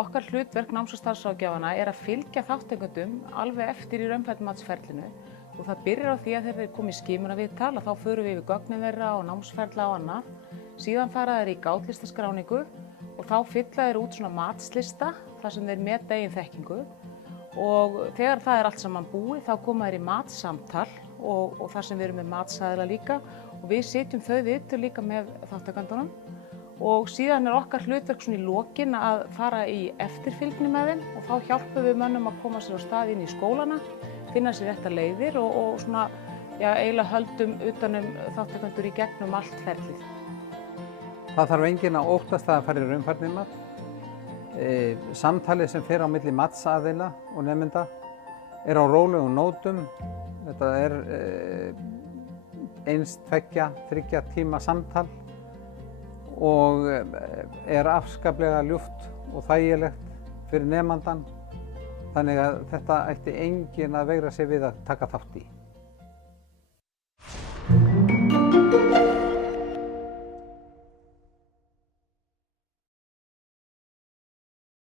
okkar hlutverk náms- og starfsráðgjafanna er að fylgja þátttakendum alveg eftir í raunfærnimatsferlinu og það byrjar á því að þegar þeir koma í skimunarviðtal að þá förum við yfir gögnin þeirra og námsferla og annað. Síðan fara þeir í gátlistaskráningu og þá fylla þeir út svona matslista þar sem þeir meta eigin þekkingu og þegar það er allt saman búið þá koma þeir í matssamtal og þar sem við erum með matsaðila líka og við sitjum þau viðtöl líka með þáttakendunum og síðan er okkar hlutverk svona í lokin að fara í eftirfylgni með þeim og þá hjálpum við mönnum að koma sér á stað inn í skólana, finna sér réttar leiðir og svona, já, eiginlega höldum utanum þáttakendur í gegnum allt ferlið. Það þarf enginn að óttast að fara í raunfærnimat. Samtalið sem fer á milli matsaðila og nemenda er á rólegum nótum. Þetta er 1, 2, 3 tíma samtal og er afskaplega ljúft og þægilegt fyrir nemandann. Þannig að þetta ætti enginn að veigra sig við að taka þátt í.